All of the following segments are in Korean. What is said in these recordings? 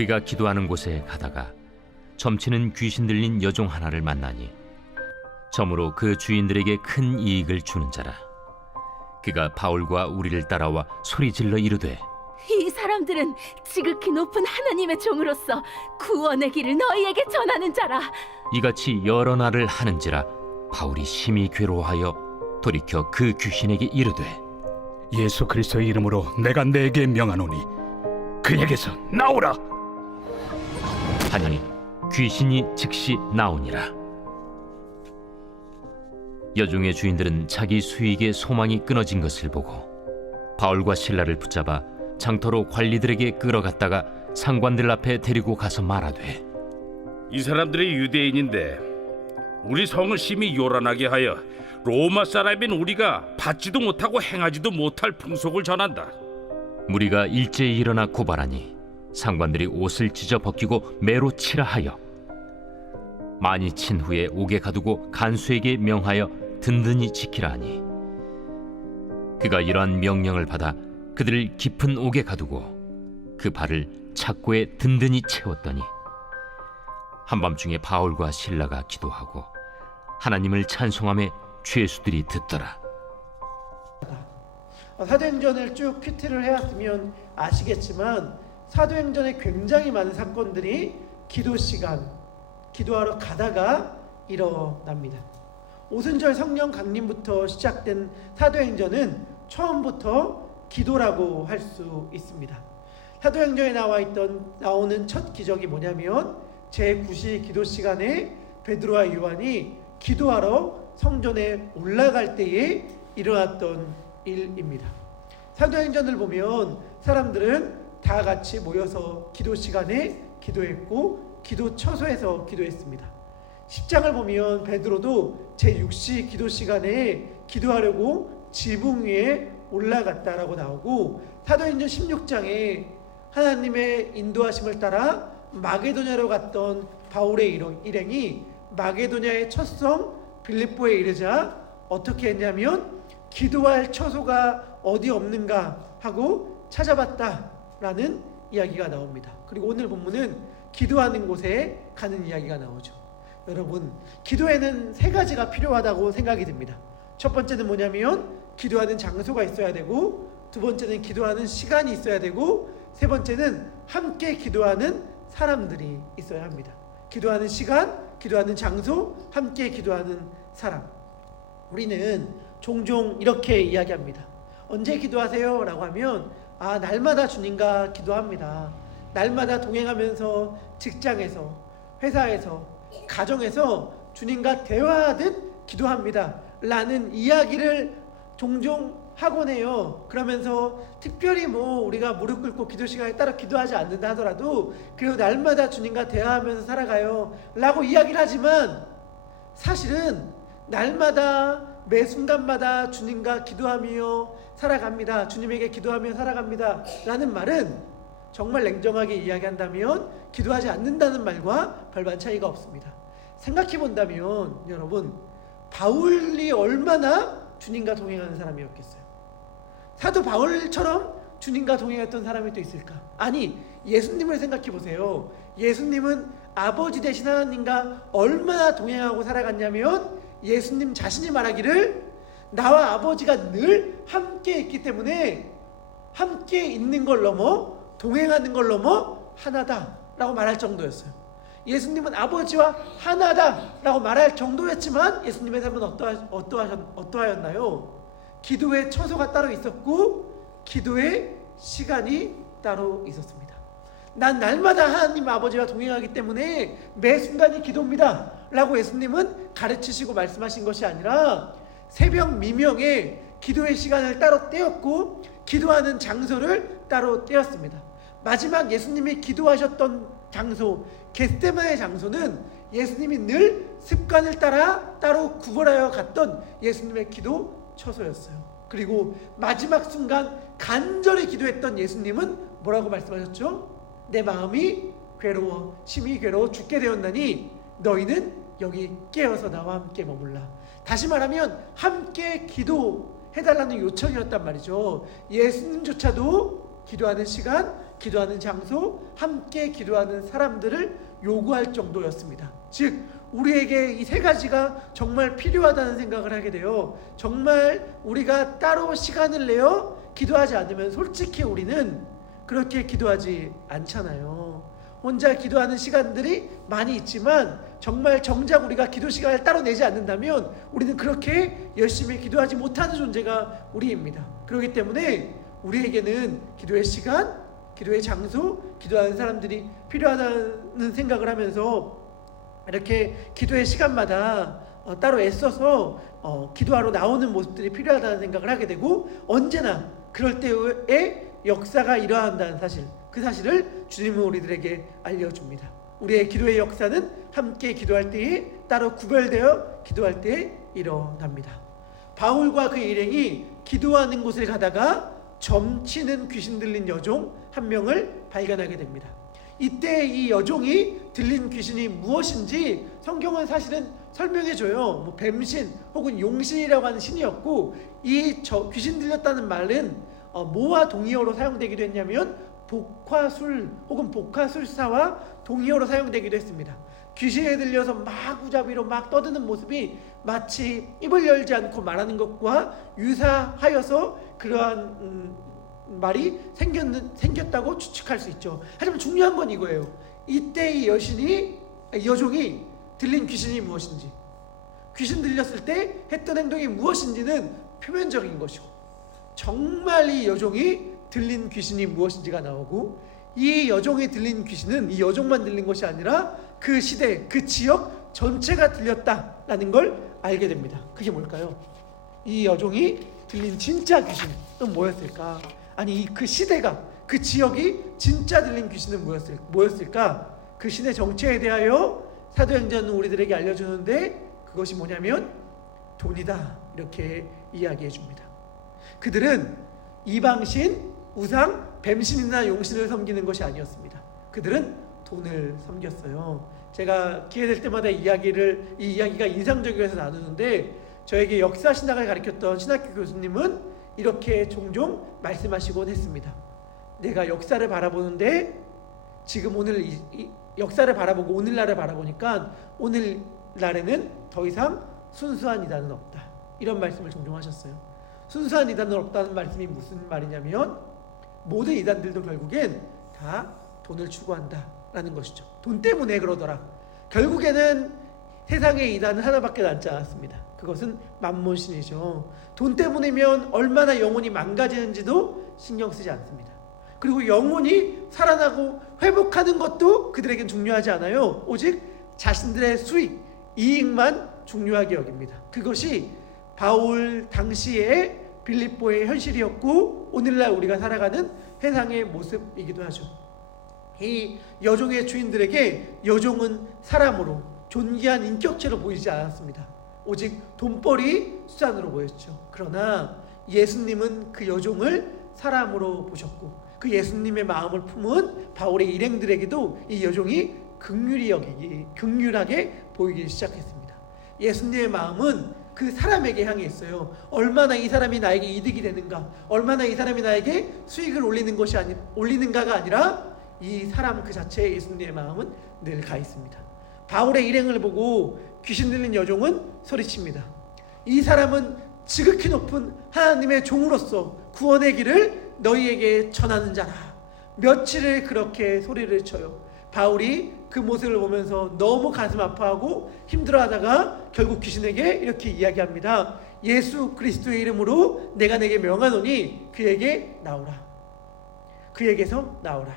우리가 기도하는 곳에 가다가 점치는 귀신 들린 여종 하나를 만나니 점으로 그 주인들에게 큰 이익을 주는 자라. 그가 바울과 우리를 따라와 소리질러 이르되, 이 사람들은 지극히 높은 하나님의 종으로서 구원의 길을 너희에게 전하는 자라. 이같이 여러 날을 하는지라 바울이 심히 괴로워하여 돌이켜 그 귀신에게 이르되, 예수 그리스도의 이름으로 내가 네게 명하노니 그에게서 나오라. 하니 귀신이 즉시 나오니라. 여종의 주인들은 자기 수익의 소망이 끊어진 것을 보고 바울과 실라를 붙잡아 장터로 관리들에게 끌어갔다가 상관들 앞에 데리고 가서 말하되, 이 사람들이 유대인인데 우리 성을 심히 요란하게 하여 로마 사람인 우리가 받지도 못하고 행하지도 못할 풍속을 전한다. 무리가 일제히 일어나 고발하니 상관들이 옷을 찢어 벗기고 매로 치라 하여 많이 친 후에 옥에 가두고 간수에게 명하여 든든히 지키라 하니, 그가 이러한 명령을 받아 그들을 깊은 옥에 가두고 그 발을 착고에 든든히 채웠더니 한밤중에 바울과 실라가 기도하고 하나님을 찬송하며 죄수들이 듣더라. 사도행전을 쭉 큐티를 해왔으면 아시겠지만 사도행전에 굉장히 많은 사건들이 기도 시간, 기도하러 가다가 일어납니다. 오순절 성령 강림부터 시작된 사도행전은 처음부터 기도라고 할 수 있습니다. 사도행전에 나오는 첫 기적이 뭐냐면 제9시 기도 시간에 베드로와 요한이 기도하러 성전에 올라갈 때에 일어났던 일입니다. 사도행전을 보면 사람들은 다 같이 모여서 기도 시간에 기도했고 기도 처소에서 기도했습니다. 10장을 보면 베드로도 제6시 기도 시간에 기도하려고 지붕 위에 올라갔다라고 나오고, 사도행전 16장에 하나님의 인도하심을 따라 마게도냐로 갔던 바울의 일행이 마게도냐의 첫 성 빌립보에 이르자 어떻게 했냐면 기도할 처소가 어디 없는가 하고 찾아봤다라는 이야기가 나옵니다. 그리고 오늘 본문은 기도하는 곳에 가는 이야기가 나오죠. 여러분, 기도에는 세 가지가 필요하다고 생각이 듭니다. 첫 번째는 뭐냐면 기도하는 장소가 있어야 되고, 두 번째는 기도하는 시간이 있어야 되고, 세 번째는 함께 기도하는 사람들이 있어야 합니다. 기도하는 시간, 기도하는 장소, 함께 기도하는 사람. 우리는 종종 이렇게 이야기합니다. 언제 기도하세요? 라고 하면 날마다 주님과 기도합니다. 날마다 동행하면서 직장에서, 회사에서, 가정에서 주님과 대화하듯 기도합니다 라는 이야기를 종종 하곤 해요. 그러면서 특별히 우리가 무릎 꿇고 기도 시간에 따로 기도하지 않는다 하더라도 그래도 날마다 주님과 대화하면서 살아가요 라고 이야기를 하지만, 사실은 날마다 매 순간마다 주님과 기도하며 살아갑니다, 주님에게 기도하며 살아갑니다 라는 말은 정말 냉정하게 이야기한다면 기도하지 않는다는 말과 별반 차이가 없습니다. 생각해 본다면 여러분, 바울이 얼마나 주님과 동행하는 사람이었겠어요? 사도 바울처럼 주님과 동행했던 사람이 또 있을까? 아니, 예수님을 생각해 보세요. 예수님은 아버지 되신 하나님과 얼마나 동행하고 살아갔냐면 예수님 자신이 말하기를 나와 아버지가 늘 함께 있기 때문에 함께 있는 걸 넘어 동행하는 걸 넘어 하나다라고 말할 정도였어요. 예수님은 아버지와 하나다라고 말할 정도였지만 예수님의 삶은 어떠하였나요? 기도의 처소가 따로 있었고 기도의 시간이 따로 있었습니다. 난 날마다 하나님 아버지와 동행하기 때문에 매 순간이 기도입니다 라고 예수님은 가르치시고 말씀하신 것이 아니라 새벽 미명에 기도의 시간을 따로 떼었고 기도하는 장소를 따로 떼었습니다. 마지막 예수님이 기도하셨던 장소, 겟세마네 장소는 예수님이 늘 습관을 따라 따로 구걸하여 갔던 예수님의 기도 처소였어요. 그리고 마지막 순간 간절히 기도했던 예수님은 뭐라고 말씀하셨죠? 내 마음이 괴로워, 심히 괴로워 죽게 되었나니 너희는 여기 깨어서 나와 함께 머물라. 다시 말하면 함께 기도해달라는 요청이었단 말이죠. 예수님조차도 기도하는 시간, 기도하는 장소, 함께 기도하는 사람들을 요구할 정도였습니다. 즉 우리에게 이 세 가지가 정말 필요하다는 생각을 하게 돼요. 정말 우리가 따로 시간을 내어 기도하지 않으면 솔직히 우리는 그렇게 기도하지 않잖아요. 혼자 기도하는 시간들이 많이 있지만 정말 정작 우리가 기도 시간을 따로 내지 않는다면 우리는 그렇게 열심히 기도하지 못하는 존재가 우리입니다. 그렇기 때문에 우리에게는 기도의 시간, 기도의 장소, 기도하는 사람들이 필요하다는 생각을 하면서 이렇게 기도의 시간마다 따로 애써서 기도하러 나오는 모습들이 필요하다는 생각을 하게 되고, 언제나 그럴 때의 역사가 일어난다는 사실, 그 사실을 주님은 우리들에게 알려줍니다. 우리의 기도의 역사는 함께 기도할 때에, 따로 구별되어 기도할 때에 일어납니다. 바울과 그 일행이 기도하는 곳을 가다가 점치는 귀신 들린 여종 한 명을 발견하게 됩니다. 이때 이 여종이 들린 귀신이 무엇인지 성경은 사실은 설명해줘요. 뭐 뱀신 혹은 용신이라고 하는 신이었고, 이 귀신 들렸다는 말은 뭐와 동의어로 사용되기도 했냐면 복화술 혹은 복화술사와 동의어로 사용되기도 했습니다. 귀신에 들려서 마구잡이로 막 떠드는 모습이 마치 입을 열지 않고 말하는 것과 유사하여서 그러한 말이 생겼다고 추측할 수 있죠. 하지만 중요한 건 이거예요. 이때 이 여종이 들린 귀신이 무엇인지, 귀신 들렸을 때 했던 행동이 무엇인지는 표면적인 것이고, 정말 이 여종이 들린 귀신이 무엇인지가 나오고, 이 여종이 들린 귀신은 이 여종만 들린 것이 아니라 그 시대, 그 지역 전체가 들렸다라는 걸 알게 됩니다. 그게 뭘까요? 이 여종이 들린 진짜 귀신은 뭐였을까? 아니 그 시대가, 그 지역이 진짜 들린 귀신은 뭐였을까? 그 신의 정체에 대하여 사도행전은 우리들에게 알려주는데, 그것이 뭐냐면 돈이다, 이렇게 이야기해 줍니다. 그들은 이방신, 우상, 뱀신이나 용신을 섬기는 것이 아니었습니다. 그들은 돈을 섬겼어요. 제가 기회될 때마다 이 이야기가 인상적이어서 나누는데, 저에게 역사 신학을 가르쳤던 신학교 교수님은 이렇게 종종 말씀하시곤 했습니다. 내가 역사를 바라보는데, 지금 오늘 역사를 바라보고 오늘날을 바라보니까 오늘날에는 더 이상 순수한 이단은 없다, 이런 말씀을 종종 하셨어요. 순수한 이단은 없다는 말씀이 무슨 말이냐면, 모든 이단들도 결국엔 다 돈을 추구한다라는 것이죠. 돈 때문에 그러더라. 결국에는 세상의 이단은 하나밖에 남지 않았습니다. 그것은 만몬신이죠. 돈 때문이면 얼마나 영혼이 망가지는지도 신경 쓰지 않습니다. 그리고 영혼이 살아나고 회복하는 것도 그들에겐 중요하지 않아요. 오직 자신들의 수익, 이익만 중요하게 여깁니다. 그것이 바울 당시의 빌립보의 현실이었고, 오늘날 우리가 살아가는 세상의 모습이기도 하죠. 이 여종의 주인들에게 여종은 사람으로, 존귀한 인격체로 보이지 않았습니다. 오직 돈벌이 수단으로 보였죠. 그러나 예수님은 그 여종을 사람으로 보셨고, 그 예수님의 마음을 품은 바울의 일행들에게도 이 여종이 긍휼하게 보이기 시작했습니다. 예수님의 마음은 그 사람에게 향해 있어요. 얼마나 이 사람이 나에게 이득이 되는가, 얼마나 이 사람이 나에게 수익을 올리는가가 아니라 이 사람 그 자체에 예수님의 마음은 늘 가 있습니다. 바울의 일행을 보고 귀신 들린 여종은 소리칩니다. 이 사람은 지극히 높은 하나님의 종으로서 구원의 길을 너희에게 전하는 자라. 며칠을 그렇게 소리를 쳐요. 바울이 그 모습을 보면서 너무 가슴 아파하고 힘들어하다가 결국 귀신에게 이렇게 이야기합니다. 예수 그리스도의 이름으로 내가 내게 명하노니 그에게 나오라. 그에게서 나오라.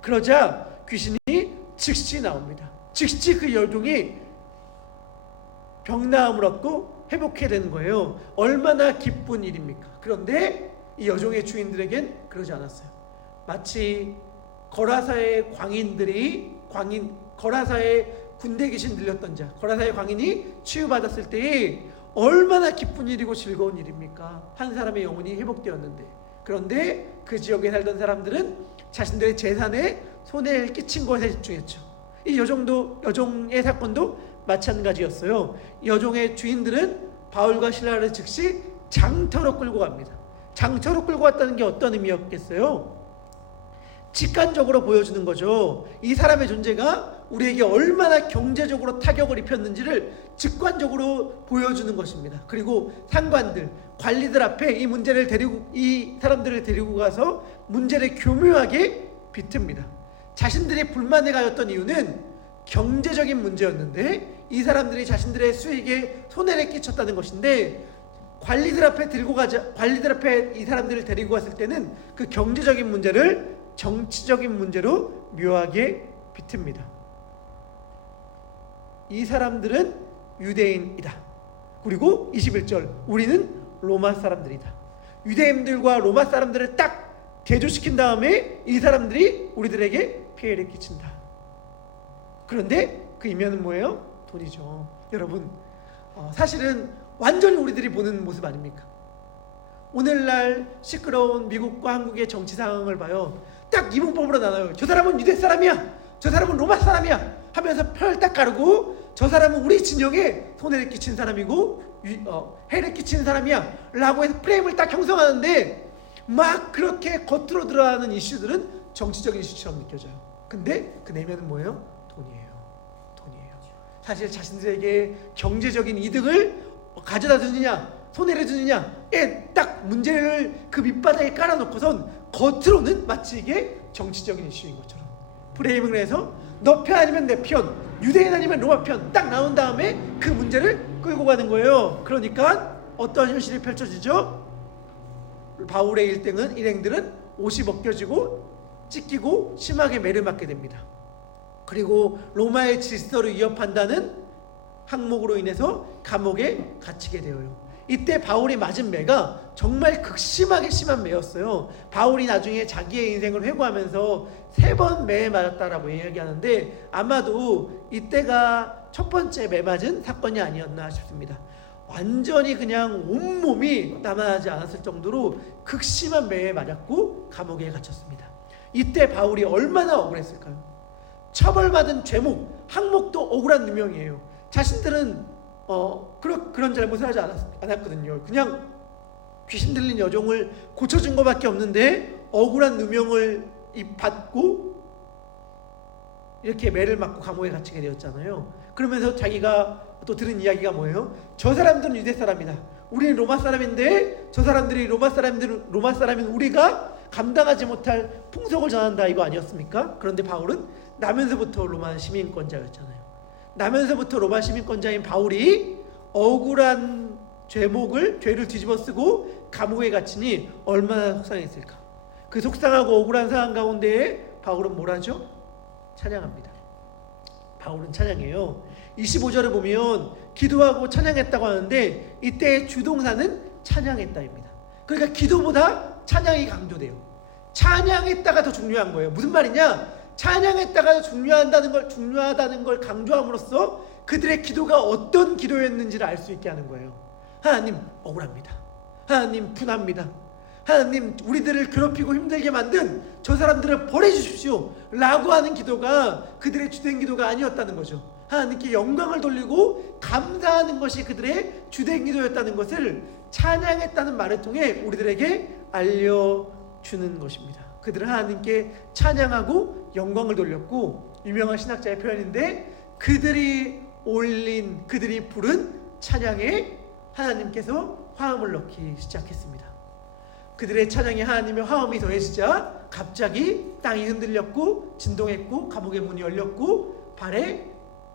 그러자 귀신이 즉시 나옵니다. 즉시 그 여종이 병나음을 얻고 회복해야 되는 거예요. 얼마나 기쁜 일입니까? 그런데 이 여종의 주인들에겐 그러지 않았어요. 마치 거라사의 거라사의 군대 귀신 들렸던 자, 거라사의 광인이 치유받았을 때에 얼마나 기쁜 일이고 즐거운 일입니까? 한 사람의 영혼이 회복되었는데. 그런데 그 지역에 살던 사람들은 자신들의 재산에 손해를 끼친 것에 집중했죠. 이 여종의 사건도 마찬가지였어요. 여종의 주인들은 바울과 실라를 즉시 장터로 끌고 갑니다. 장터로 끌고 갔다는 게 어떤 의미였겠어요? 직관적으로 보여주는 거죠. 이 사람의 존재가 우리에게 얼마나 경제적으로 타격을 입혔는지를 직관적으로 보여주는 것입니다. 그리고 상관들, 관리들 앞에 이 사람들을 데리고 가서 문제를 교묘하게 비틉니다. 자신들이 불만에 가졌던 이유는 경제적인 문제였는데 이 사람들이 자신들의 수익에 손해를 끼쳤다는 것인데, 관리들 앞에 이 사람들을 데리고 갔을 때는 그 경제적인 문제를 정치적인 문제로 묘하게 비틉니다. 이 사람들은 유대인이다. 그리고 21절, 우리는 로마 사람들이다. 유대인들과 로마 사람들을 딱 대조시킨 다음에 이 사람들이 우리들에게 피해를 끼친다. 그런데 그 이면은 뭐예요? 돈이죠. 여러분, 사실은 완전히 우리들이 보는 모습 아닙니까? 오늘날 시끄러운 미국과 한국의 정치 상황을 봐요. 딱 이분법으로 나눠요. 저 사람은 유대 사람이야, 저 사람은 로마 사람이야 하면서 펼 딱 가르고, 저 사람은 우리 진영에 손해를 끼친 사람이고 해를 끼친 사람이야 라고 해서 프레임을 딱 형성하는데, 막 그렇게 겉으로 드러나는 이슈들은 정치적인 이슈처럼 느껴져요. 근데 그 내면은 뭐예요? 돈이에요. 사실 자신들에게 경제적인 이득을 가져다 주느냐 손해를 주느냐에 딱 문제를 그 밑바닥에 깔아놓고선 겉으로는 마치 이게 정치적인 이슈인 것처럼 프레임을 해서 너 편 아니면 내 편, 유대인 아니면 로마 편 딱 나온 다음에 그 문제를 끌고 가는 거예요. 그러니까 어떤 현실이 펼쳐지죠? 바울의 일행들은 옷이 벗겨지고 찢기고 심하게 매를 맞게 됩니다. 그리고 로마의 질서를 위협한다는 항목으로 인해서 감옥에 갇히게 되어요. 이때 바울이 맞은 매가 정말 극심하게 심한 매였어요. 바울이 나중에 자기의 인생을 회고하면서 3번 매에 맞았다라고 이야기하는데, 아마도 이때가 첫 번째 매 맞은 사건이 아니었나 싶습니다. 완전히 그냥 온몸이 남아나지 않았을 정도로 극심한 매에 맞았고 감옥에 gat혔습니다. 이때 바울이 얼마나 억울했을까요? 처벌받은 죄목, 항목도 억울한 누명이에요. 자신들은 그런 잘못을 하지 않았거든요. 그냥 귀신 들린 여종을 고쳐준 것밖에 없는데 억울한 누명을 받고 이렇게 매를 맞고 감옥에 갇히게 되었잖아요. 그러면서 자기가 또 들은 이야기가 뭐예요? 저 사람들은 유대 사람이다, 우리는 로마 사람인데 저 사람들이 로마 사람인 우리가 감당하지 못할 풍속을 전한다, 이거 아니었습니까? 그런데 바울은 나면서부터 로마 시민권자였잖아요. 나면서부터 로마 시민권자인 바울이 억울한 죄를 뒤집어 쓰고 감옥에 갇히니 얼마나 속상했을까. 그 속상하고 억울한 상황 가운데 바울은 뭘 하죠? 찬양합니다. 바울은 찬양해요. 25절을 보면 기도하고 찬양했다고 하는데, 이때의 주동사는 찬양했다입니다. 그러니까 기도보다 찬양이 강조돼요. 찬양했다가 더 중요한 거예요. 무슨 말이냐? 찬양했다가 중요하다는 걸 강조함으로써 그들의 기도가 어떤 기도였는지를 알 수 있게 하는 거예요. 하나님, 억울합니다. 하나님, 분합니다. 하나님, 우리들을 괴롭히고 힘들게 만든 저 사람들을 버려주십시오 라고 하는 기도가 그들의 주된 기도가 아니었다는 거죠. 하나님께 영광을 돌리고 감사하는 것이 그들의 주된 기도였다는 것을 찬양했다는 말을 통해 우리들에게 알려주는 것입니다. 그들은 하나님께 찬양하고 영광을 돌렸고, 유명한 신학자의 표현인데, 그들이 부른 찬양에 하나님께서 화음을 넣기 시작했습니다. 그들의 찬양에 하나님의 화음이 더해지자 갑자기 땅이 흔들렸고 진동했고 감옥의 문이 열렸고 발에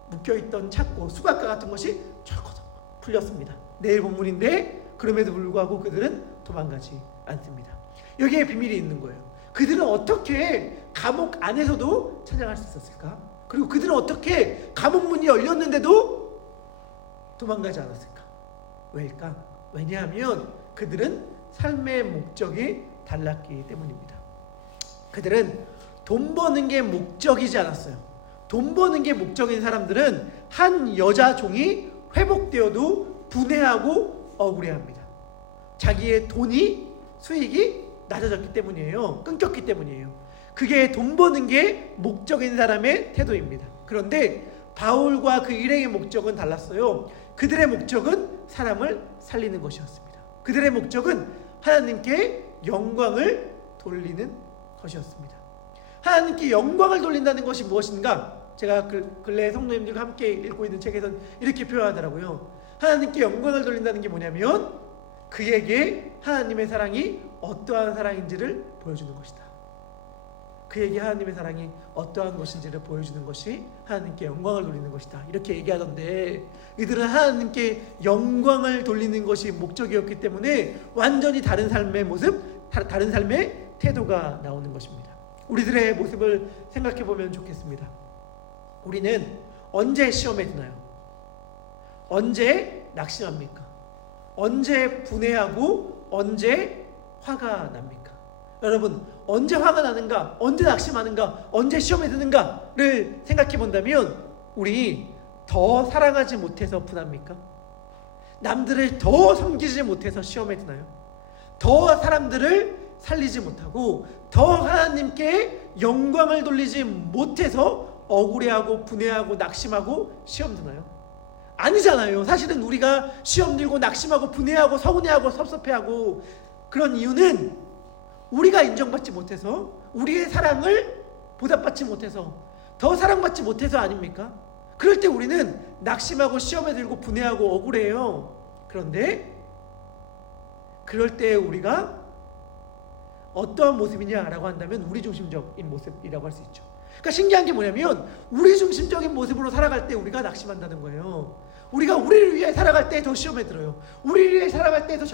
묶여있던 착고 수갑과 같은 것이 철커덕 풀렸습니다. 내일 본문인데 그럼에도 불구하고 그들은 도망가지 않습니다. 여기에 비밀이 있는 거예요. 그들은 어떻게 감옥 안에서도 찬양할 수 있었을까? 그리고 그들은 어떻게 감옥 문이 열렸는데도 도망가지 않았을까? 왜일까? 왜냐하면 그들은 삶의 목적이 달랐기 때문입니다. 그들은 돈 버는 게 목적이지 않았어요. 돈 버는 게 목적인 사람들은 한 여자 종이 회복되어도 분해하고 억울해합니다. 자기의 수익이 낮아졌기 때문이에요. 끊겼기 때문이에요. 그게 돈 버는 게 목적인 사람의 태도입니다. 그런데 바울과 그 일행의 목적은 달랐어요. 그들의 목적은 사람을 살리는 것이었습니다. 그들의 목적은 하나님께 영광을 돌리는 것이었습니다. 하나님께 영광을 돌린다는 것이 무엇인가? 제가 근래 성도님들과 함께 읽고 있는 책에서 이렇게 표현하더라고요. 하나님께 영광을 돌린다는 게 뭐냐면 그에게 하나님의 사랑이 어떠한 사랑인지를 보여주는 것이다. 그에게 하나님의 사랑이 어떠한 것인지를 보여주는 것이 하나님께 영광을 돌리는 것이다. 이렇게 얘기하던데, 이들은 하나님께 영광을 돌리는 것이 목적이었기 때문에 완전히 다른 삶의 모습, 다른 삶의 태도가 나오는 것입니다. 우리들의 모습을 생각해 보면 좋겠습니다. 우리는 언제 시험에 드나요? 언제 낙심합니까? 언제 분해하고 언제 화가 납니까? 여러분, 언제 화가 나는가, 언제 낙심하는가, 언제 시험에 드는가를 생각해 본다면 우리 더 사랑하지 못해서 분합니까? 남들을 더 섬기지 못해서 시험에 드나요? 더 사람들을 살리지 못하고 더 하나님께 영광을 돌리지 못해서 억울해하고 분해하고 낙심하고 시험 드나요? 아니잖아요. 사실은 우리가 시험 들고 낙심하고 분해하고 서운해하고 섭섭해하고 그런 이유는 우리가 인정받지 못해서, 우리의 사랑을 보답받지 못해서, 더 사랑받지 못해서 아닙니까? 그럴 때 우리는 낙심하고 시험에 들고 분해하고 억울해요. 그런데 그럴 때 우리가 어떠한 모습이냐라고 한다면 우리 중심적인 모습이라고 할 수 있죠. 그러니까 신기한 게 뭐냐면 우리 중심적인 모습으로 살아갈 때 우리가 낙심한다는 거예요. 우리가 우리를 위해 살아갈 때 더 시험에 들어요. 우리를 위해 살아갈 때 더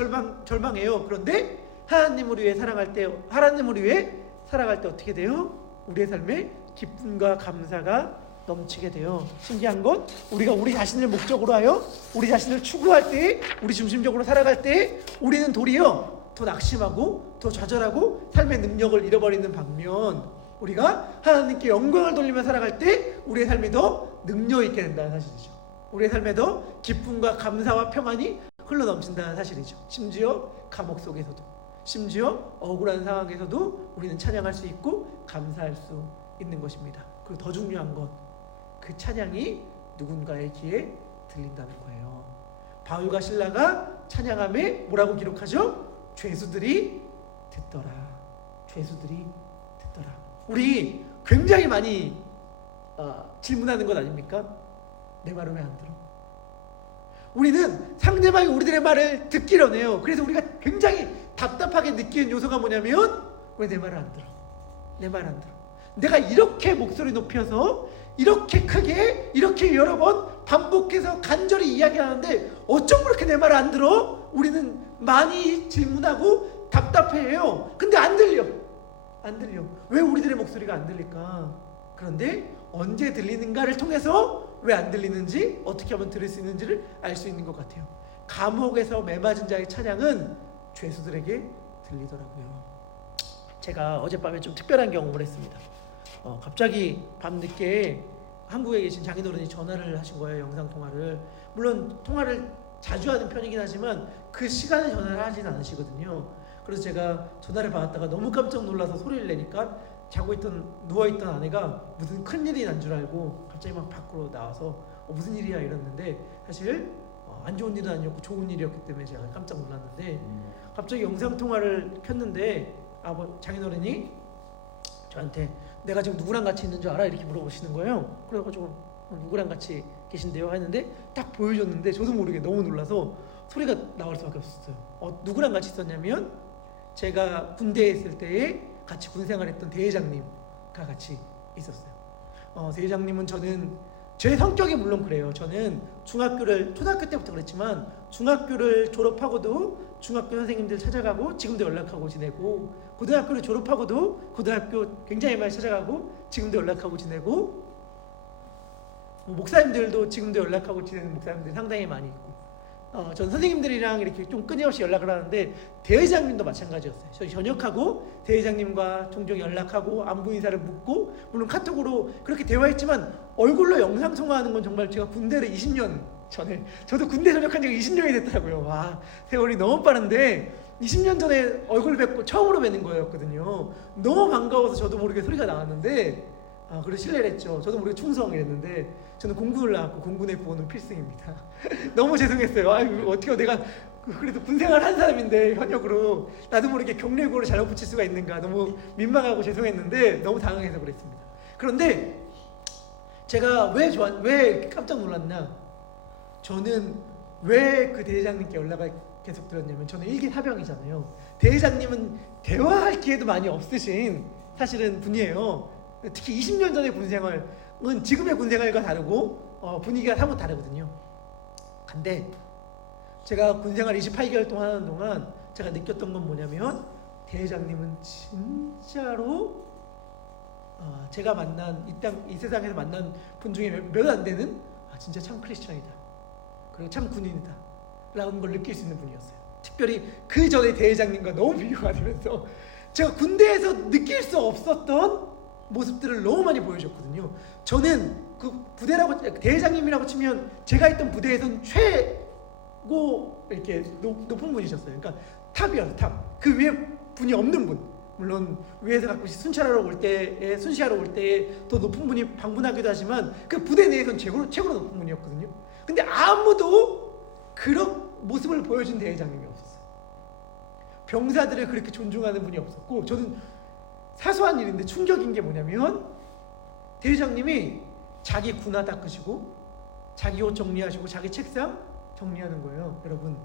절망해요. 그런데 하나님을 위해 살아갈 때, 하나님을 위해 살아갈 때 어떻게 돼요? 우리의 삶에 기쁨과 감사가 넘치게 돼요. 신기한 건 우리가 우리 자신을 목적으로 하여 우리 자신을 추구할 때, 우리 중심적으로 살아갈 때 우리는 도리어 더 낙심하고 더 좌절하고 삶의 능력을 잃어버리는 반면, 우리가 하나님께 영광을 돌리며 살아갈 때 우리의 삶이 더 능력 있게 된다는 사실이죠. 우리의 삶에 더 기쁨과 감사와 평안이 흘러넘친다는 사실이죠. 심지어 감옥 속에서도, 심지어 억울한 상황에서도 우리는 찬양할 수 있고 감사할 수 있는 것입니다. 그리고 더 중요한 건 그 찬양이 누군가의 귀에 들린다는 거예요. 바울과 실라가 찬양함에 뭐라고 기록하죠? 죄수들이 듣더라. 죄수들이 듣더라. 우리 굉장히 많이 질문하는 것 아닙니까? 내 말을 왜 안 들어? 우리는 상대방이 우리들의 말을 듣기로 해요. 그래서 우리가 굉장히 답답하게 느끼는 요소가 뭐냐면 왜 내 말을 안 들어? 내 말 안 들어. 내가 이렇게 목소리 높여서 이렇게 크게 이렇게 여러 번 반복해서 간절히 이야기하는데 어쩜 그렇게 내 말을 안 들어? 우리는 많이 질문하고 답답해해요. 근데 안 들려. 안 들려. 왜 우리들의 목소리가 안 들릴까? 그런데 언제 들리는가를 통해서 왜 안 들리는지, 어떻게 하면 들을 수 있는지를 알 수 있는 것 같아요. 감옥에서 매맞은 자의 찬양은 죄수들에게 들리더라고요. 제가 어젯밤에 좀 특별한 경험을 했습니다. 갑자기 밤늦게 한국에 계신 장인어른이 전화를 하신 거예요. 영상통화를. 물론 통화를 자주 하는 편이긴 하지만 그 시간에 전화를 하진 않으시거든요. 그래서 제가 전화를 받았다가 너무 깜짝 놀라서 소리를 내니까 누워있던 아내가 무슨 큰일이 난 줄 알고 갑자기 막 밖으로 나와서 무슨 일이야 이랬는데, 사실 안 좋은 일은 아니었고 좋은 일이었기 때문에 제가 깜짝 놀랐는데, 갑자기 영상통화를 켰는데 장인어른이 저한테 내가 지금 누구랑 같이 있는 줄 알아? 이렇게 물어보시는 거예요. 그래가지고 누구랑 같이 계신데요? 했는데 딱 보여줬는데 저도 모르게 너무 놀라서 소리가 나올 수밖에 없었어요. 누구랑 같이 있었냐면 제가 군대에 있을 때에 같이 군생활했던 대회장님과 같이 있었어요. 대회장님은 제 성격이 물론 그래요. 저는 초등학교 때부터 그랬지만 중학교를 졸업하고도 중학교 선생님들 찾아가고 지금도 연락하고 지내고, 고등학교를 졸업하고도 고등학교 굉장히 많이 찾아가고 지금도 연락하고 지내고, 목사님들도 지금도 연락하고 지내는 목사님들이 상당히 많이 있고, 전 선생님들이랑 이렇게 좀 끊임없이 연락을 하는데 대회장님도 마찬가지였어요. 저희 전역하고 대회장님과 종종 연락하고 안부 인사를 묻고, 물론 카톡으로 그렇게 대화했지만 얼굴로 영상 통화하는 건 정말 제가 군대를 20년 전에, 저도 군대 전역한 지가 20년이 됐더라고요. 와, 세월이 너무 빠른데 20년 전에 얼굴 뵙고 처음으로 뵙는 거였거든요. 너무 반가워서 저도 모르게 소리가 나왔는데 그래서 신뢰를 했죠. 저도 모르게 충성했는데 저는 공군을 나왔고 공군의 구호는 필승입니다. 너무 죄송했어요. 아유, 어떻게 내가 그래도 군생활 한 사람인데 현역으로 나도 모르게 경례 구호를 잘못 붙일 수가 있는가 너무 민망하고 죄송했는데 너무 당황해서 그랬습니다. 그런데 제가 왜 깜짝 놀랐나? 저는 왜 그 대대장님께 연락을 계속 드렸냐면 저는 일기 사병이잖아요. 대대장님은 대화할 기회도 많이 없으신 사실은 분이에요. 특히 20년 전의 군생활은 지금의 군생활과 다르고 분위기가 사뭇 다르거든요. 근데 제가 군생활 28개월 동안 하는 동안 제가 느꼈던 건 뭐냐면 대대장님은 진짜로 제가 만난 이 세상에서 만난 분 중에 몇 안 되는 진짜 참 크리스천이다. 그리고 참 군인이다. 라는 걸 느낄 수 있는 분이었어요. 특별히 그 전에 대대장님과 너무 비교가 되면서 제가 군대에서 느낄 수 없었던 모습들을 너무 많이 보여줬거든요. 저는 그 부대라고 대대장님이라고 치면 제가 있던 부대에선 최고 이렇게 높은 분이셨어요. 그러니까 탑이었어요. 탑. 그 위에 분이 없는 분. 물론 위에서 가끔씩 순시하러 올 때에 더 높은 분이 방문하기도 하지만 그 부대 내에선 최고로 높은 분이었거든요. 근데 아무도 그런 모습을 보여준 대대장님이 없었어요. 병사들을 그렇게 존중하는 분이 없었고 저는 사소한 일인데 충격인 게 뭐냐면 대대장님이 자기 군화 닦으시고 자기 옷 정리하시고 자기 책상 정리하는 거예요. 여러분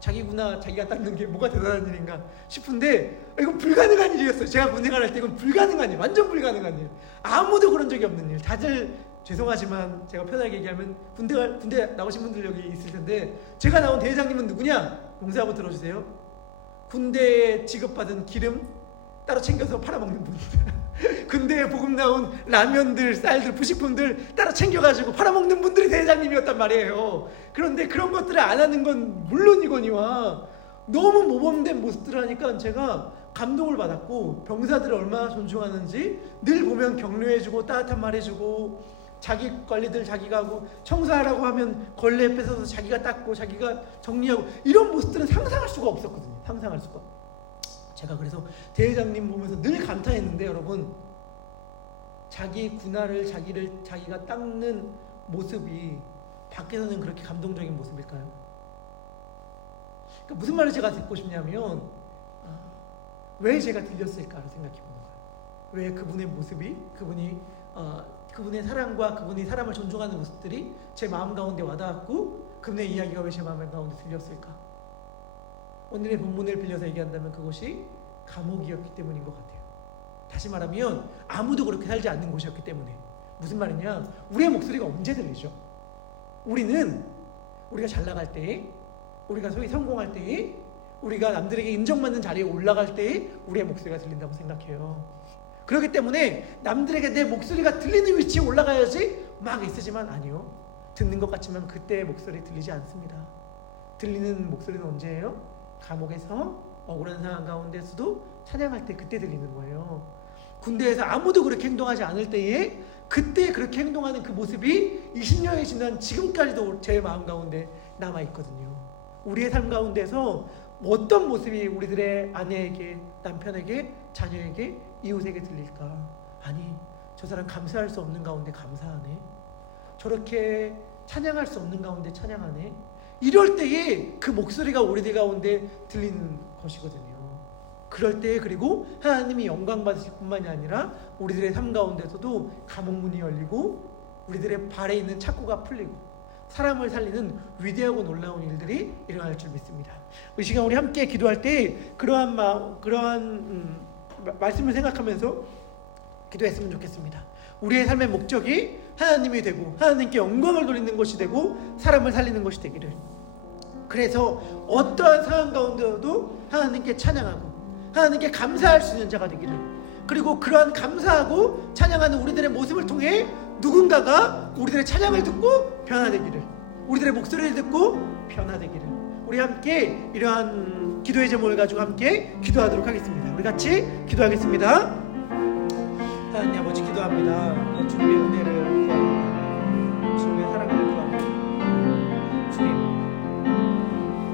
자기 군화 자기가 닦는 게 뭐가 대단한 일인가 싶은데 이건 불가능한 일이었어요. 제가 군생활 할 때 이건 불가능한 일, 완전 불가능한 일. 아무도 그런 적이 없는 일. 다들 죄송하지만 제가 편하게 얘기하면 군대 나오신 분들 여기 있을 텐데 제가 나온 대대장님은 누구냐? 용서하고 들어주세요. 군대에 지급받은 기름 따로 챙겨서 팔아먹는 분들 군대에 보급 나온 라면들, 쌀들, 부식품들 따로 챙겨가지고 팔아먹는 분들이 대대장님이었단 말이에요. 그런데 그런 것들을 안 하는 건 물론이거니와 너무 모범된 모습들을 하니까 제가 감동을 받았고 병사들을 얼마나 존중하는지 늘 보면 격려해주고 따뜻한 말 해주고 자기 관리들 자기가 하고 청소하라고 하면 걸레 뺏어서 자기가 닦고 자기가 정리하고 이런 모습들은 상상할 수가 없었거든요. 상상할 수가. 제가 그래서 대대장님 보면서 늘 감탄했는데 여러분 자기 군화를 자기가 닦는 모습이 밖에서는 그렇게 감동적인 모습일까요? 그러니까 무슨 말을 제가 듣고 싶냐면 왜 제가 들렸을까를 생각해 보는 거예요. 왜 그분의 모습이 그분의 사랑과 그분이 사람을 존중하는 모습들이 제 마음 가운데 와닿았고 그분의 이야기가 왜 제 마음 가운데 들렸을까? 오늘의 본문을 빌려서 얘기한다면 그것이 감옥이었기 때문인 것 같아요. 다시 말하면 아무도 그렇게 살지 않는 곳이었기 때문에. 무슨 말이냐? 우리의 목소리가 언제 들리죠? 우리가 잘 나갈 때에, 우리가 소위 성공할 때에, 우리가 남들에게 인정받는 자리에 올라갈 때에 우리의 목소리가 들린다고 생각해요. 그렇기 때문에 남들에게 내 목소리가 들리는 위치에 올라가야지 막 있으지만 아니요. 듣는 것 같지만 그때의 목소리 들리지 않습니다. 들리는 목소리는 언제예요? 감옥에서 억울한 상황 가운데서도 찬양할 때 그때 들리는 거예요. 군대에서 아무도 그렇게 행동하지 않을 때에 그때 그렇게 행동하는 그 모습이 20년이 지난 지금까지도 제 마음 가운데 남아있거든요. 우리의 삶 가운데서 어떤 모습이 우리들의 아내에게, 남편에게, 자녀에게, 이웃에게 들릴까? 아니, 저 사람 감사할 수 없는 가운데 감사하네. 저렇게 찬양할 수 없는 가운데 찬양하네. 이럴 때에 그 목소리가 우리들 가운데 들리는 것이거든요. 그럴 때에 그리고 하나님이 영광 받으실 뿐만이 아니라 우리들의 삶 가운데서도 감옥문이 열리고 우리들의 발에 있는 착고가 풀리고 사람을 살리는 위대하고 놀라운 일들이 일어날 줄 믿습니다. 이 시간 우리 함께 기도할 때 그러한 말씀을 생각하면서 기도했으면 좋겠습니다. 우리의 삶의 목적이 하나님이 되고 하나님께 영광을 돌리는 것이 되고 사람을 살리는 것이 되기를. 그래서 어떠한 상황 가운데도 하나님께 찬양하고 하나님께 감사할 수 있는 자가 되기를. 그리고 그러한 감사하고 찬양하는 우리들의 모습을 통해 누군가가 우리들의 찬양을 듣고 변화되기를, 우리들의 목소리를 듣고 변화되기를. 우리 함께 이러한 기도의 제목을 가지고 함께 기도하도록 하겠습니다. 우리 같이 기도하겠습니다. 하나님 아버지 기도합니다. 주님의 은혜를 구합니다. 주님의 사랑을 구합니다. 주님,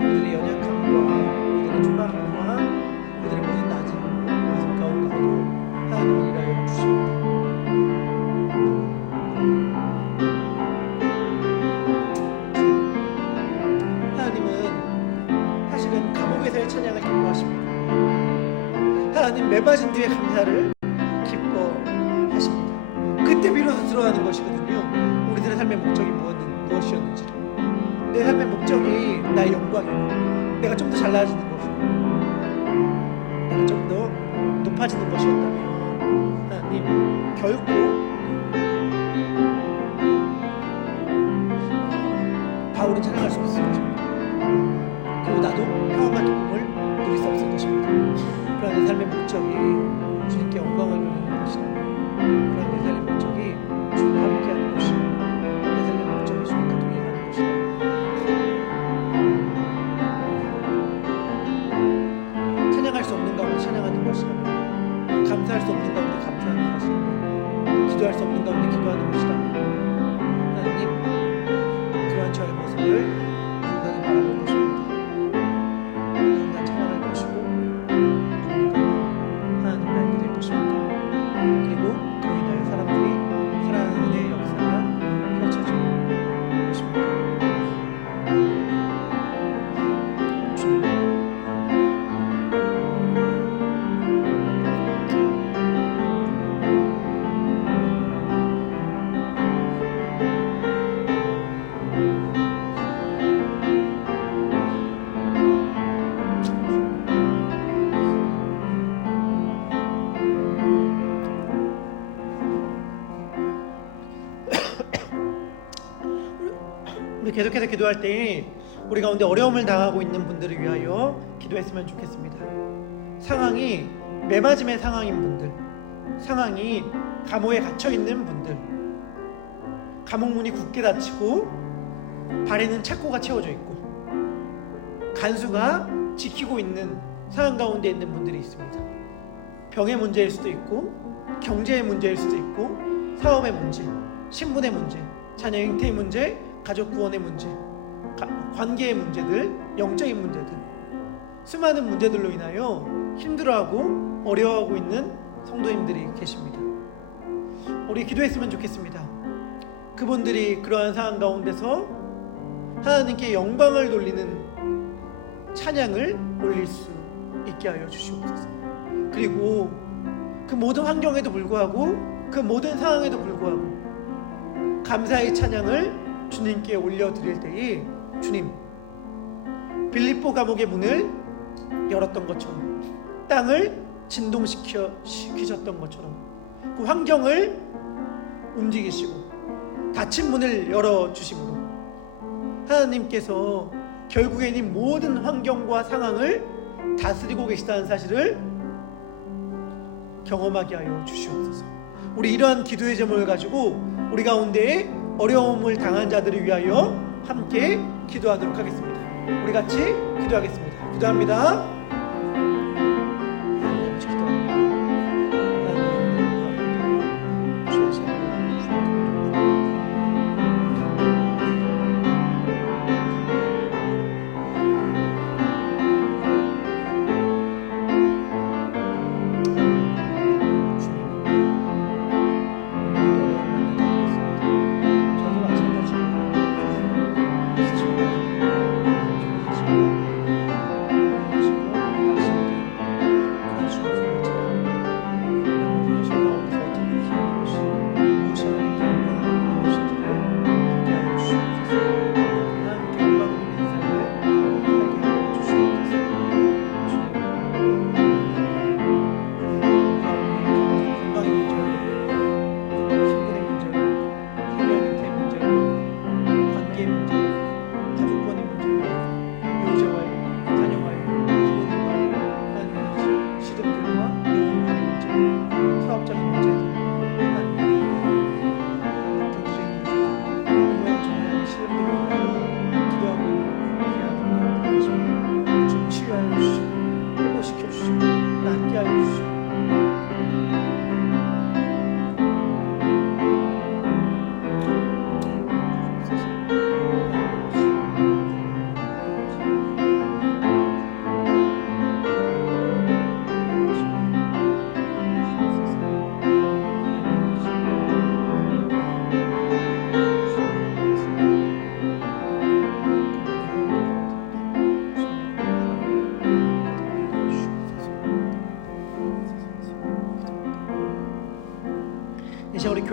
우리들의 연약함과 우리들의 초라함과 우리들의 모든 낮은 모습 가운데서도 하나님을 일하여 주십니다. 주님, 우리들의 연약함과 우리들의 초라함과 우리들의 모든 낮은 모습 가운데서도 하나님을 일하여 주십니다. 주님, 우리들의 연약함과 우리들의 초라함과 우리들의 모든 낮은 모습 가운데서도 하나님을 일하여 주십니다. 주님, 매맞은 뒤에 감사를 기뻐하십니다. 그때 비로소 드러나는 것이거든요. 우리들의 삶의 목적이 무엇이었는지를. 내 삶의 목적이 나의 영광이고 내가 좀 더 잘나아지는 것이고 내가 좀 더 높아지는 것이었다면 하나님 결코 바울은 찬양할 수 없을 것입니다. 그리고 나도 평안과 기쁨을 누릴 수 없을 것입니다. 그러나 내 삶의 목적이 주님께 영광을 누리는 것이다. 그러나 내 삶의 목적이 주님과 함께하는 것이다. 내 삶의 목적이 주님과 동행하는 것이다. 찬양할 수 없는 가운데 찬양하는 것이라면, 감사할 수 없는 가운데 감사하는 것이라면, 기도할 수 없는 가운데 기도하는 것이라면, 하나님 그러한 저의 모습을 누군가는 바라볼 것입니다. 누군가 찬양할 것이고 누군가는 하나님을 알게 될 것입니다. 그리고 그로 인하여 사람들이 살아나는 은혜의 역사가 펼쳐질 것입니다. 주님, 우리 계속해서 기도할 때 우리 가운데 어려움을 당하고 있는 분들을 위하여 기도했으면 좋겠습니다. 상황이 매맞음의 상황인 분들, 상황이 감옥에 갇혀 있는 분들, 감옥 문이 굳게 닫히고 발에는 착고가 채워져 있고 간수가 지키고 있는 상황 가운데 있는 분들이 있습니다. 병의 문제일 수도 있고 경제의 문제일 수도 있고 사업의 문제, 신분의 문제, 자녀 잉태의 문제, 가족 구원의 문제, 관계의 문제들, 영적인 문제들, 수많은 문제들로 인하여 힘들어하고 어려워하고 있는 성도님들이 계십니다. 우리 기도했으면 좋겠습니다. 그분들이 그러한 상황 가운데서 하나님께 영광을 돌리는 찬양을 올릴 수 있게 하여 주시옵소서. 그리고 그 모든 환경에도 불구하고, 그 모든 상황에도 불구하고 감사의 찬양을 주님께 올려드릴 때에 주님, 빌립보 감옥의 문을 열었던 것처럼, 땅을 진동시키셨던 것처럼 그 환경을 움직이시고 닫힌 문을 열어주심으로 하나님께서 결국엔 이 모든 환경과 상황을 다스리고 계시다는 사실을 경험하게 하여 주시옵소서. 우리 이러한 기도의 제목을 가지고 우리 가운데에 어려움을 당한 자들을 위하여 함께 기도하도록 하겠습니다. 우리 같이 기도하겠습니다. 기도합니다.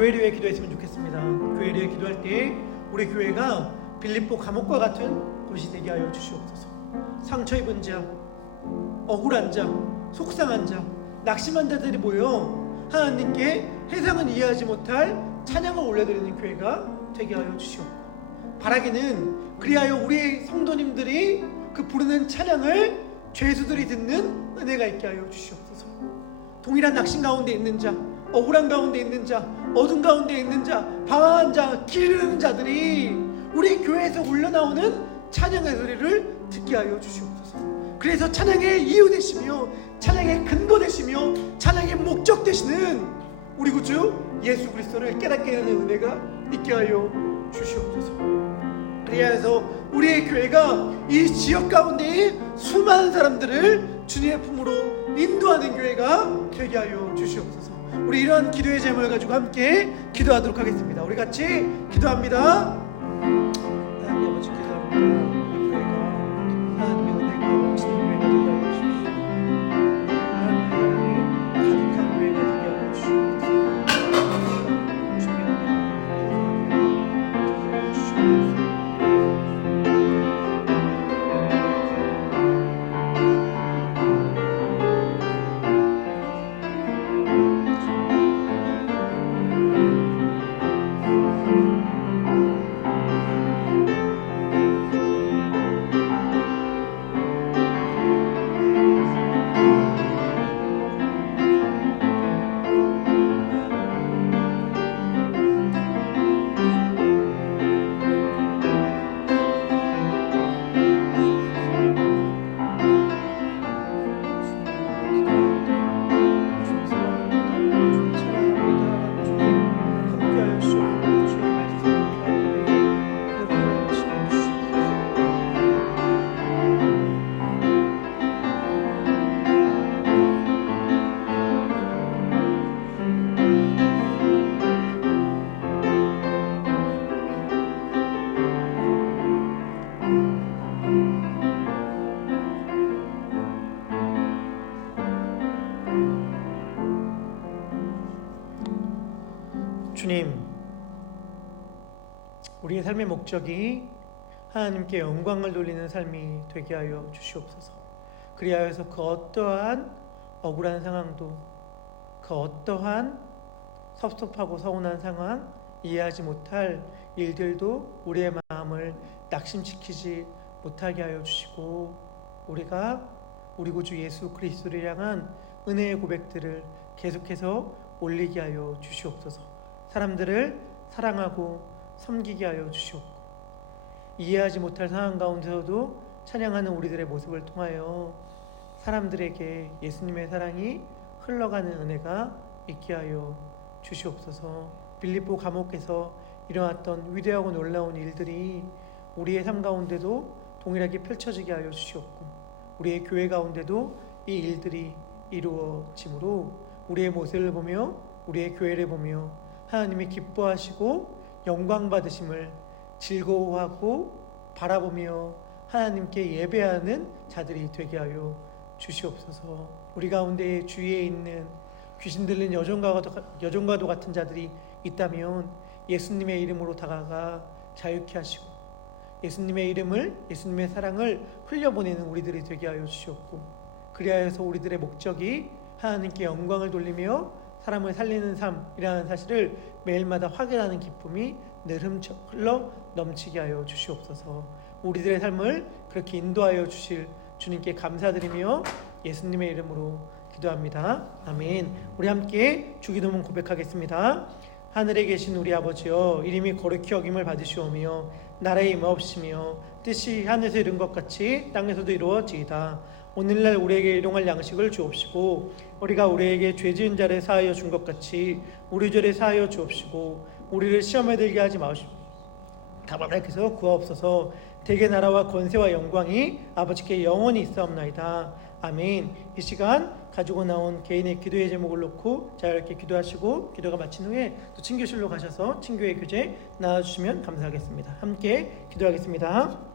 교회를 위해 기도했으면 좋겠습니다. 교회를 위해 기도할 때 우리 교회가 빌립보 감옥과 같은 곳이 되게 하여 주시옵소서. 상처 입은 자, 억울한 자, 속상한 자, 낙심한 자들이 모여 하나님께 해상은 이해하지 못할 찬양을 올려드리는 교회가 되게 하여 주시옵고, 바라기는 그리하여 우리 성도님들이 그 부르는 찬양을 죄수들이 듣는 은혜가 있게 하여 주시옵소서. 동일한 낙심 가운데 있는 자, 억울한 가운데 있는 자, 어둠 가운데 있는 자, 방황한 자, 길 잃은 자들이 우리 교회에서 올려나오는 찬양의 소리를 듣게 하여 주시옵소서. 그래서 찬양의 이유 되시며 찬양의 근거 되시며 찬양의 목적 되시는 우리 구주 예수 그리스도를 깨닫게 되는 은혜가 있게 하여 주시옵소서. 그래서 우리의 교회가 이 지역 가운데의 수많은 사람들을 주님의 품으로 인도하는 교회가 되게 하여 주시옵소서. 우리 이러한 기도의 제목을 가지고 함께 기도하도록 하겠습니다. 우리 같이 기도합니다. 하나님 아버지, 기도합니다. 이 교회가 하나님의 은혜가 넘치는 교회가 되게 하여 주십시오. 하나님의 사랑이 가득한 교회가 되게 하여 주시옵소서. 주님의 은혜가 되게 하여 주시옵소서. 주님, 우리의 삶의 목적이 하나님께 영광을 돌리는 삶이 되게 하여 주시옵소서. 그리하여서 그 어떠한 억울한 상황도, 그 어떠한 섭섭하고 서운한 상황, 이해하지 못할 일들도 우리의 마음을 낙심시키지 못하게 하여 주시고, 우리가 우리 구주 예수 그리스도를 향한 은혜의 고백들을 계속해서 올리게 하여 주시옵소서. 사람들을 사랑하고 섬기게 하여 주시옵고, 이해하지 못할 상황 가운데서도 찬양하는 우리들의 모습을 통하여 사람들에게 예수님의 사랑이 흘러가는 은혜가 있게 하여 주시옵소서. 빌립보 감옥에서 일어났던 위대하고 놀라운 일들이 우리의 삶 가운데도 동일하게 펼쳐지게 하여 주시옵고, 우리의 교회 가운데도 이 일들이 이루어지므로 우리의 모습을 보며 우리의 교회를 보며 하나님이 기뻐하시고 영광 받으심을 즐거워하고 바라보며 하나님께 예배하는 자들이 되게 하여 주시옵소서. 우리 가운데 주위에 있는 귀신 들린 여종과도 같은 자들이 있다면 예수님의 이름으로 다가가 자유케 하시고, 예수님의 이름을, 예수님의 사랑을 흘려보내는 우리들이 되게 하여 주시옵고, 그리하여서 우리들의 목적이 하나님께 영광을 돌리며 사람을 살리는 삶이라는 사실을 매일마다 확인하는 기쁨이 늘 흘러 넘치게 하여 주시옵소서. 우리들의 삶을 그렇게 인도하여 주실 주님께 감사드리며 예수님의 이름으로 기도합니다. 아멘. 우리 함께 주기도문 고백하겠습니다. 하늘에 계신 우리 아버지여, 이름이 거룩히 여김을 받으시오며 나라의 임하옵시며 뜻이 하늘에서 이룬 것 같이 땅에서도 이루어지이다. 오늘날 우리에게 일용할 양식을 주옵시고, 우리가 우리에게 죄 지은 자를 사하여 준 것 같이 우리 죄를 사하여 주옵시고, 우리를 시험에 들게 하지 마옵시고 다만 하나님께서 구하옵소서. 대개 나라와 권세와 영광이 아버지께 영원히 있사옵나이다. 아멘. 이 시간 가지고 나온 개인의 기도의 제목을 놓고 자유롭게 기도하시고, 기도가 마친 후에 또 친교실로 가셔서 친교의 교재 나눠주시면 감사하겠습니다. 함께 기도하겠습니다.